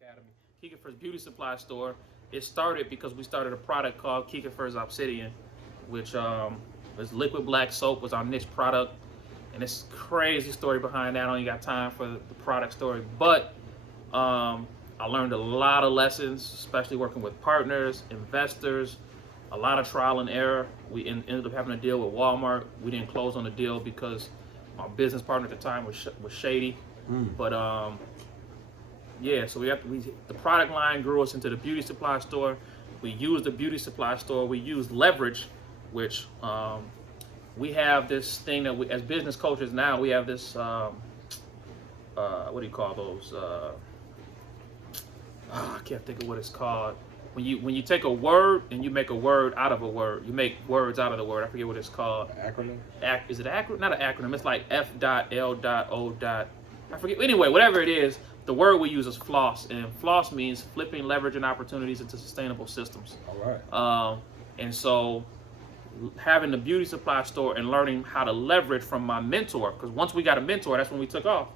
Academy. KIKIFER'S beauty supply store. It started because we started a product called KIKIFER'S Obsidian, which was liquid black soap, was our niche product. And it's crazy story behind that. I don't even got time for the product story, but I learned a lot of lessons, especially working with partners, investors, a lot of trial and error. We ended up having a deal with Walmart. We didn't close on the deal because my business partner at the time was shady. But yeah, so the product line grew us into the beauty supply store. We used the beauty supply store. We used leverage, which we have this thing that we, as business coaches now, we have this, what do you call those? I can't think of what it's called. When you take a word and you make a word out of a word, you make words out of the word. I forget what it's called. Acronym? Is it acronym? Not an acronym. It's like F.L.O. I forget. Anyway, whatever it is, the word we use is floss, and floss means flipping, leveraging opportunities into sustainable systems. All right. And so having the beauty supply store and learning how to leverage from my mentor, because once we got a mentor, that's when we took off.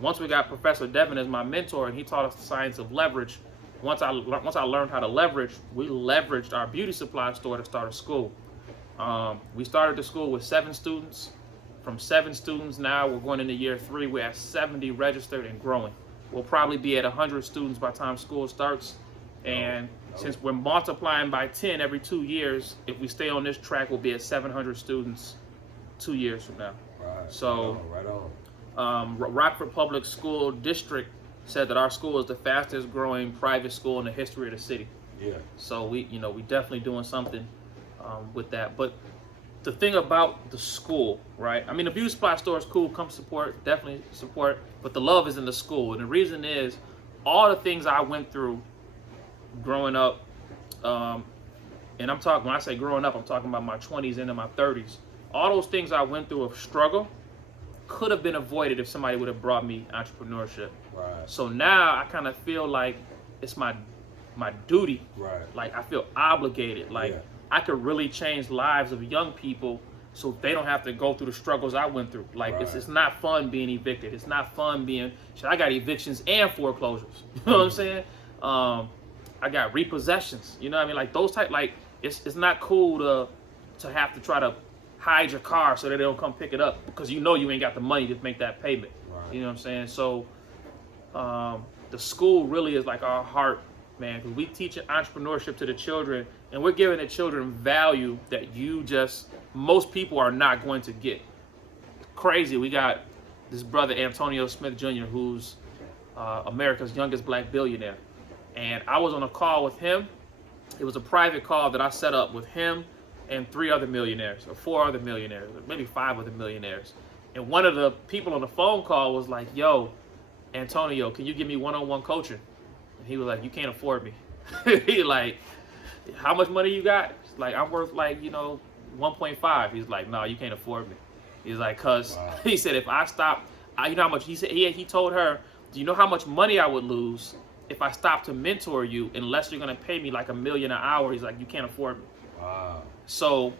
Once we got Professor Devin as my mentor and he taught us the science of leverage, once I learned how to leverage, we leveraged our beauty supply store to start a school. We started the school with 7 students. From 7 students now, we're going into year 3. We're at 70 registered and growing. We'll probably be at 100 students by the time school starts. And since we're multiplying by 10 every 2 years, if we stay on this track, we'll be at 700 students 2 years from now. Right. So, right on. Rockford Public School District said that our school is the fastest growing private school in the history of the city. Yeah. So we definitely doing something with that. But the thing about the school, right? I mean, the beauty supply store is cool. Come support, definitely support. But the love is in the school, and the reason is all the things I went through growing up. And I'm talking, when I say growing up, I'm talking about my 20s into my 30s. All those things I went through of struggle could have been avoided if somebody would have brought me entrepreneurship. Right. So now I kind of feel like it's my duty. Right. Like I feel obligated. Like I could really change lives of young people so they don't have to go through the struggles I went through. Like it's not fun being evicted. It's not fun being, I got evictions and foreclosures. You know what I'm saying? I got repossessions. You know what I mean? Like those type, like it's not cool to have to try to hide your car so that they don't come pick it up because you know you ain't got the money to make that payment. Right. You know what I'm saying? So the school really is like our heart, man, because we teach entrepreneurship to the children and we're giving the children value that most people are not going to get. Crazy. We got this brother Antonio Smith Jr. who's America's youngest black billionaire. And I was on a call with him. It was a private call that I set up with him and 3 other millionaires, or 4 other millionaires, or maybe 5 other millionaires. And one of the people on the phone call was like, yo, Antonio, can you give me one-on-one coaching? And he was like, you can't afford me. He like, how much money you got? Like, I'm worth like, 1.5. He's like, no, you can't afford me. He's like, cause he said, if I stop, you know how much, he said, he told her, do you know how much money I would lose if I stopped to mentor you unless you're gonna pay me like $1 million an hour? He's like, you can't afford me. Wow. So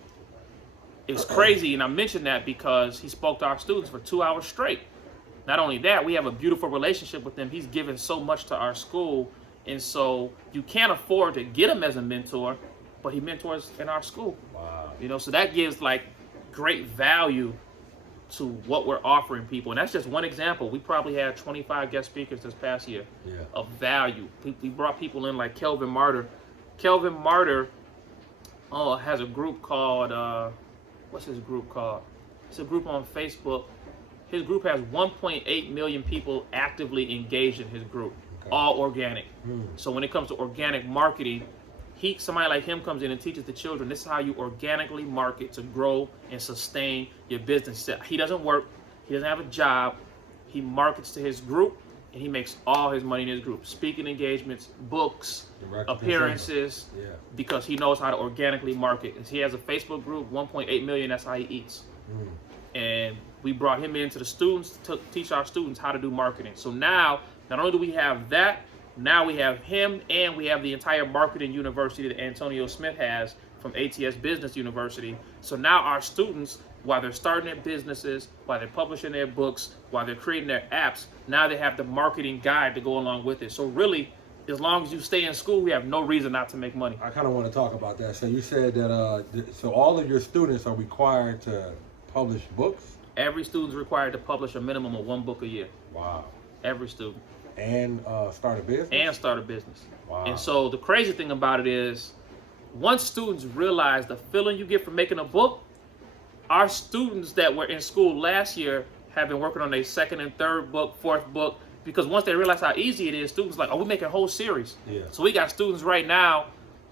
it's crazy, and I mentioned that because he spoke to our students for 2 hours straight. Not only that, we have a beautiful relationship with him. He's given so much to our school, and so you can't afford to get him as a mentor, but he mentors in our school. Wow. So that gives like great value to what we're offering people, and that's just one example. We probably had 25 guest speakers this past year of value. We brought people in like Kelvin Martyr. Kelvin Martyr has a group called, what's his group called? It's a group on Facebook. His group has 1.8 million people actively engaged in his group, all organic. So when it comes to organic marketing, somebody like him comes in and teaches the children, this is how you organically market to grow and sustain your business. He doesn't work, he doesn't have a job, he markets to his group, and he makes all his money in his group. Speaking engagements, books, appearances, because he knows how to organically market. He has a Facebook group, 1.8 million, that's how he eats. And we brought him into the students to teach our students how to do marketing. So now, not only do we have that, now we have him and we have the entire marketing university that Antonio Smith has from ATS Business University. So now our students, while they're starting their businesses, while they're publishing their books, while they're creating their apps, now they have the marketing guide to go along with it. So really, as long as you stay in school, we have no reason not to make money. I kind of want to talk about that. So you said that, so all of your students are required to publish books? Every student's required to publish a minimum of 1 book a year. Wow. Every student. And start a business? And start a business. Wow. And so the crazy thing about it is, once students realize the feeling you get from making a book, our students that were in school last year have been working on their 2nd and 3rd book, 4th book, because once they realize how easy it is, students are like, oh, we're making a whole series. Yeah. So we got students right now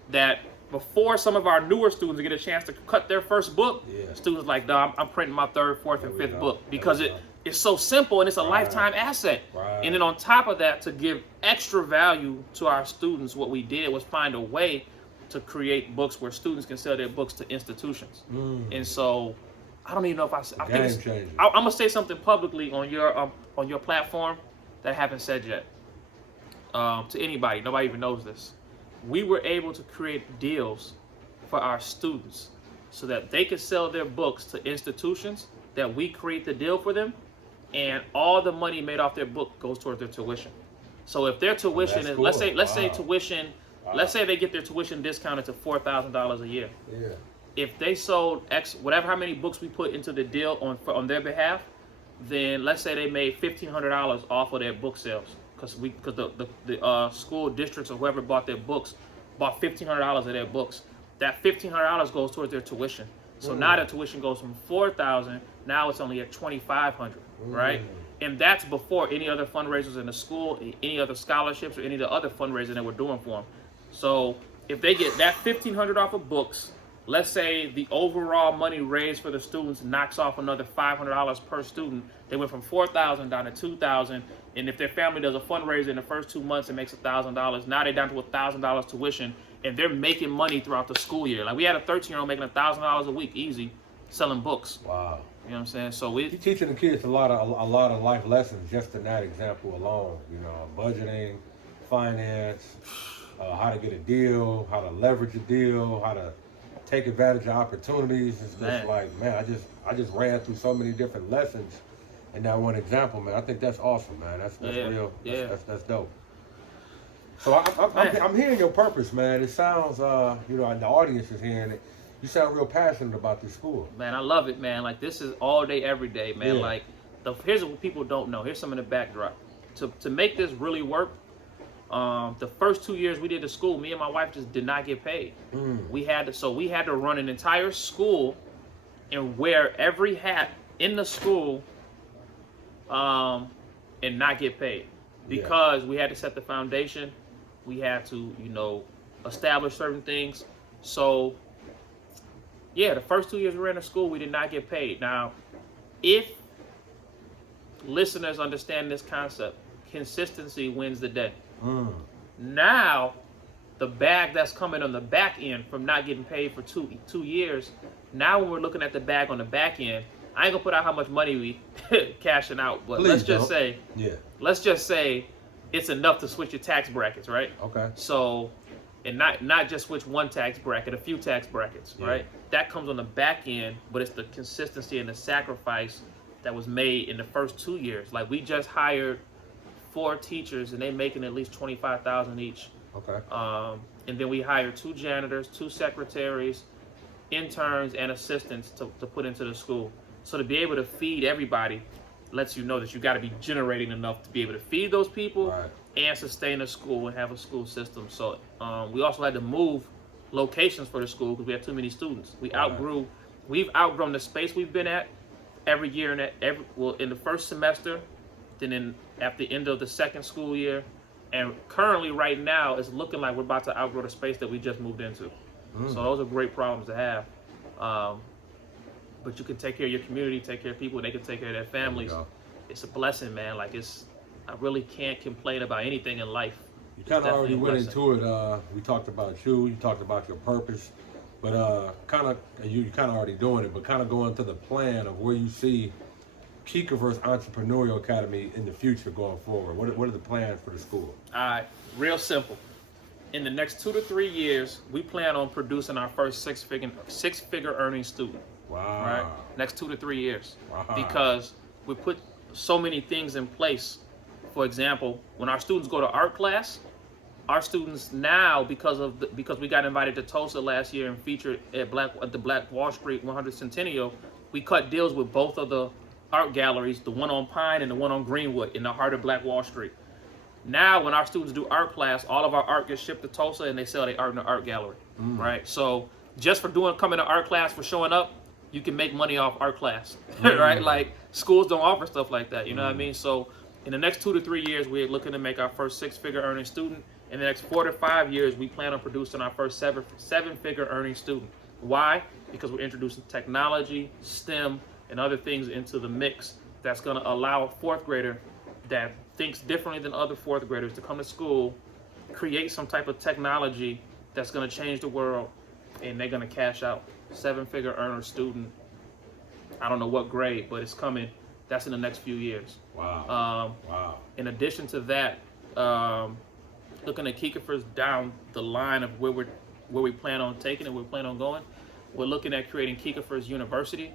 that before some of our newer students get a chance to cut their first book, students like, no, I'm printing my 3rd, 4th, and 5th book, because it's so simple and it's a lifetime asset. Right. And then on top of that, to give extra value to our students, what we did was find a way to create books where students can sell their books to institutions. And so I don't even know if I think I'm gonna say something publicly on your platform that I haven't said yet to anybody. Nobody even knows this. We were able to create deals for our students so that they could sell their books to institutions, that we create the deal for them, and all the money made off their book goes towards their tuition. So if their tuition is, let's say tuition, let's say they get their tuition discounted to $4,000 a year. Yeah. If they sold how many books we put into the deal on their behalf, then let's say they made $1,500 off of their book sales, because the school districts or whoever bought their books bought $1,500 of their books. That $1,500 goes towards their tuition. So now their tuition goes from $4,000, now it's only at $2,500, right? And that's before any other fundraisers in the school, any other scholarships, or any of the other fundraising that we're doing for them. So if they get that $1,500 off of books, let's say the overall money raised for the students knocks off another $500 per student. They went from $4,000 down to $2,000, and if their family does a fundraiser in the first 2 months and makes $1,000, now they're down to $1,000 tuition, and they're making money throughout the school year. Like, we had a 13-year-old making $1,000 a week easy selling books. Wow. You know what I'm saying? So you're teaching the kids a lot of life lessons just in that example alone. You know, budgeting, finance, how to get a deal, how to leverage a deal, how to take advantage of opportunities. It's just like, man, I just ran through so many different lessons in that one example, man. I think that's awesome, man. That's real. Yeah. That's dope. So I'm hearing your purpose, man. It sounds, and the audience is hearing it. You sound real passionate about this school. Man, I love it, man. Like, this is all day, every day, man. Yeah. Like, here's what people don't know. Here's some of the backdrop. To make this really work, the first 2 years we did the school, me and my wife just did not get paid. We had to run an entire school and wear every hat in the school and not get paid, because we had to set the foundation. We had to, establish certain things. So the first 2 years we ran the school, we did not get paid. Now, if listeners understand this concept, consistency wins the day. Now, the bag that's coming on the back end from not getting paid for two years, now when we're looking at the bag on the back end, I ain't gonna put out how much money we cashing out, but let's just say it's enough to switch your tax brackets, right? Okay. So, and not just switch one tax bracket, a few tax brackets, right? That comes on the back end, but it's the consistency and the sacrifice that was made in the first 2 years. Like, we just hired 4 teachers, and they making at least $25,000 each. Okay. And then we hired 2 janitors, 2 secretaries, interns, and assistants to put into the school. So to be able to feed everybody lets you know that you got to be generating enough to be able to feed those people and sustain a school and have a school system. So we also had to move locations for the school because we had too many students. We've outgrown the space we've been at every year, in the first semester, then at the end of the second school year, and currently right now it's looking like we're about to outgrow the space that we just moved into. So those are great problems to have. But you can take care of your community, take care of people, and they can take care of their families. It's a blessing, man. Like, I really can't complain about anything in life. You kind of already went into it. We talked about you talked about your purpose, but you kind of already doing it, but kind of going to the plan of where you see KIKIFER'S Entrepreneurial Academy in the future going forward. What are the plans for the school? All right, real simple. In the next 2 to 3 years, we plan on producing our first six-figure earning student. Wow. Right? Next 2 to 3 years. Wow. Because we put so many things in place. For example, when our students go to art class, our students now, because we got invited to Tulsa last year and featured at the Black Wall Street 100th Centennial, we cut deals with both of the art galleries, the one on Pine and the one on Greenwood in the heart of Black Wall Street. Now, when our students do art class, all of our art gets shipped to Tulsa and they sell their art in the art gallery, right? So just for coming to art class, for showing up, you can make money off art class, right? Like schools don't offer stuff like that, you know what I mean? So in the next 2 to 3 years, we're looking to make our first 6-figure earning student. In the next 4 to 5 years, we plan on producing our first 7-figure earning student. Why? Because we're introducing technology, STEM, and other things into the mix that's going to allow a 4th grader that thinks differently than other 4th graders to come to school, create some type of technology that's going to change the world, and they're going to cash out. 7-figure earner student. I don't know what grade, but it's coming. That's in the next few years. Wow. In addition to that, looking at KIKIFER'S down the line of where we plan on taking it, where we plan on going, we're looking at creating KIKIFER'S University.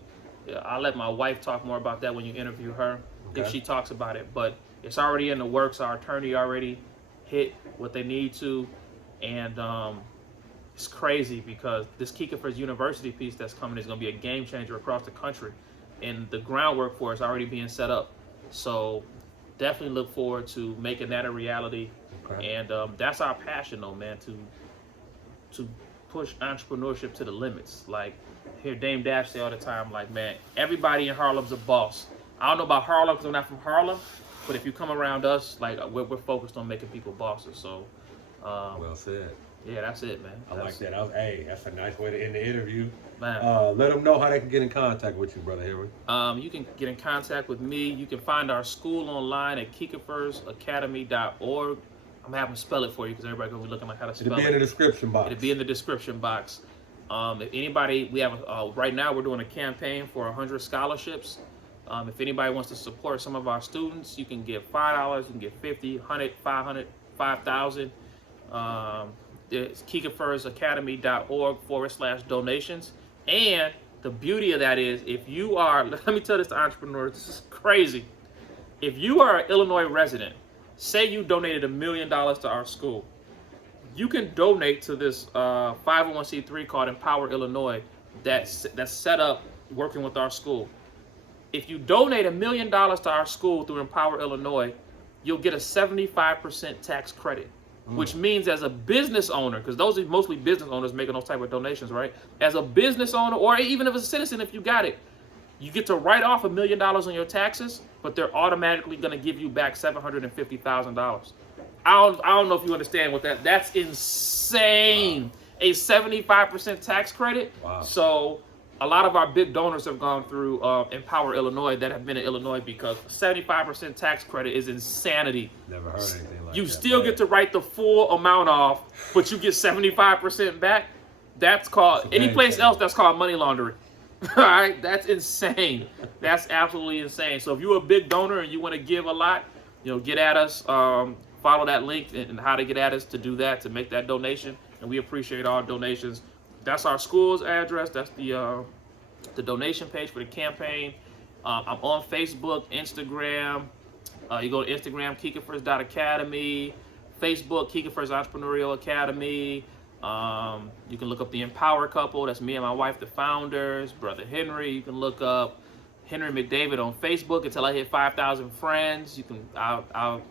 I'll let my wife talk more about that when you interview her, if she talks about it. But it's already in the works. Our attorney already hit what they need to, and it's crazy because this KIKIFER'S University piece that's coming is going to be a game changer across the country, and the groundwork for it's already being set up. So definitely look forward to making that a reality. Okay. And that's our passion, though, man, to push entrepreneurship to the limits. Like, hear Dame Dash say all the time, like, man, everybody in Harlem's a boss. I don't know about Harlem because I'm not from Harlem, but if you come around us, like, we're focused on making people bosses. So, well said. Yeah, that's it, man. I like that. Hey, that's a nice way to end the interview. Man. Let them know how they can get in contact with you, Brother Henry. You can get in contact with me. You can find our school online at KIKIFER'sacademy.org. I'm gonna have them spell it for you because everybody's gonna be looking like how to spell it. It'll be in the description box. It'll be in the description box. If anybody, we have right now we're doing a campaign for 100 scholarships. If anybody wants to support some of our students, you can give $5, you can give 50, 100, 500, 5,000. It's KIKIFER'sacademy.org/donations. And the beauty of that is, if you are, let me tell this to entrepreneurs, this is crazy. If you are an Illinois resident, say you donated $1 million to our school, you can donate to this 501c3 called Empower Illinois that's set up working with our school. If you donate $1 million to our school through Empower Illinois, you'll get a 75% tax credit, which means as a business owner, because those are mostly business owners making those type of donations, right? As a business owner, or even as a citizen, if you got it, you get to write off $1 million on your taxes, but they're automatically going to give you back $750,000. I don't know if you understand what that's insane. Wow. A 75% tax credit. Wow. So a lot of our big donors have gone through Empower Illinois that have been in Illinois because 75% tax credit is insanity. Never heard anything like that. You still get to write the full amount off, but you get 75% back. That's called, any place else, that's called money laundering. All right, that's insane. That's absolutely insane. So if you're a big donor and you want to give a lot, get at us. Follow that link and how to get at us to do that, to make that donation. And we appreciate all donations. That's our school's address. That's the donation page for the campaign. I'm on Facebook, Instagram. You go to Instagram, KIKIFER'S.academy. Facebook, KIKIFER'S Entrepreneurial Academy. You can look up the Empower Couple. That's me and my wife, the founders. Brother Henry. You can look up Henry McDavid on Facebook until I hit 5,000 friends. You can, I'll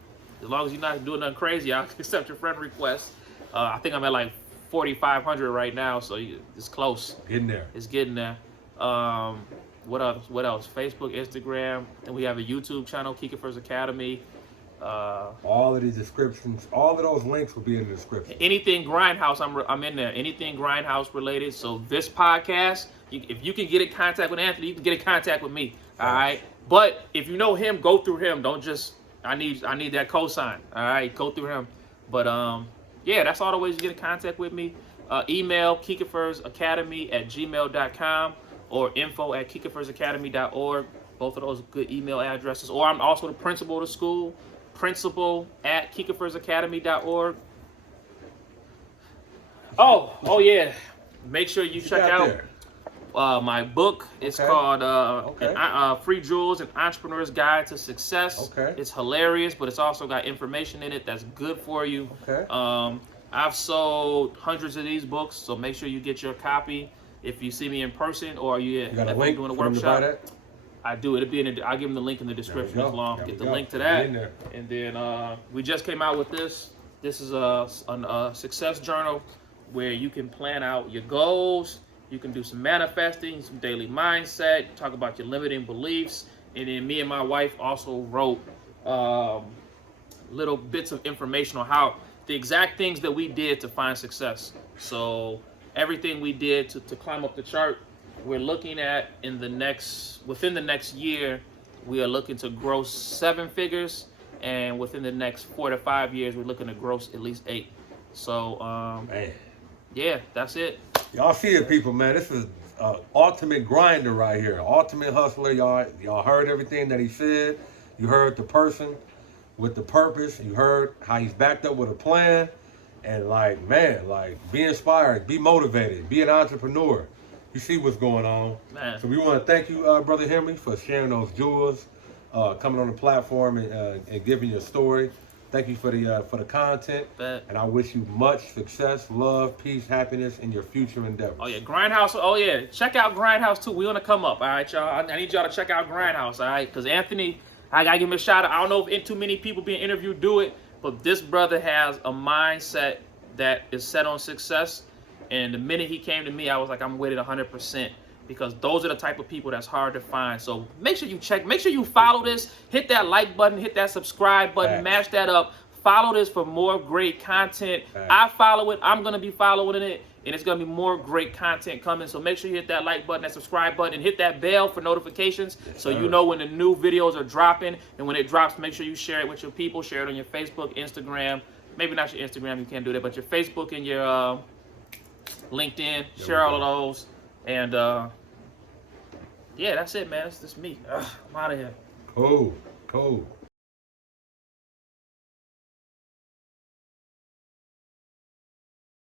as long as you're not doing nothing crazy, I'll accept your friend request. I think I'm at like 4,500 right now, so it's close. Getting there. It's getting there. What else? Facebook, Instagram. Then we have a YouTube channel, KIKIFER'S Academy. All of the descriptions, all of those links will be in the description. Anything Grindhouse, I'm in there. Anything Grindhouse related. So this podcast, if you can get in contact with Anthony, you can get in contact with me. All right. But if you know him, go through him. Don't just. I need that cosign. All right, go through him. But yeah, that's all the ways you get in contact with me. Email KIKIFER'sacademy@gmail.com or info@KIKIFER'sacademy.org. Both of those good email addresses. Or I'm also the principal of the school. Principal@KIKIFER'sacademy.org. Oh yeah. Make sure you check out. My book is called Free Jewels, An Entrepreneur's Guide to Success. Okay. It's hilarious, but it's also got information in it that's good for you. Okay. I've sold hundreds of these books, so make sure you get your copy if you see me in person or you got a link doing a for them to buy workshop. that? I do. It'll be I'll give them the link in the description as long. Get the link to that. And then we just came out with this. This is a success journal where you can plan out your goals. You can do some manifesting, some daily mindset, talk about your limiting beliefs. And then me and my wife also wrote little bits of information on how the exact things that we did to find success. So everything we did to climb up the chart, we're looking at within the next year, we are looking to gross 7 figures. And within the next 4 to 5 years, we're looking to gross at least 8. So, man. Yeah, that's it. Y'all see it, people, man. This is ultimate grinder right here. Ultimate hustler. Y'all heard everything that he said. You heard the person with the purpose. You heard how he's backed up with a plan. And like, man, like, be inspired, be motivated, be an entrepreneur. You see what's going on. Man. So we want to thank you, Brother Henry, for sharing those jewels, coming on the platform and giving your story. Thank you for the content, and I wish you much success, love, peace, happiness in your future endeavors. Oh yeah, Grindhouse. Oh yeah, check out Grindhouse too. We want to come up. All right, y'all. I need y'all to check out Grindhouse. All right, because Anthony, I gotta give him a shout out. I don't know if too many people being interviewed do it, but this brother has a mindset that is set on success. And the minute he came to me, I was like, I'm with it 100%. Because those are the type of people that's hard to find. So make sure you check, make sure you follow this, hit that like button, hit that subscribe button, mash that up. Follow this for more great content. I follow it, I'm gonna be following it, and it's gonna be more great content coming. So make sure you hit that like button, that subscribe button, and hit that bell for notifications so you know when the new videos are dropping. And when it drops, make sure you share it with your people, share it on your Facebook, Instagram. Maybe not your Instagram, you can't do that, but your Facebook and your LinkedIn, share all of those. And yeah, that's it, man. It's just me. I'm out of here. Cool.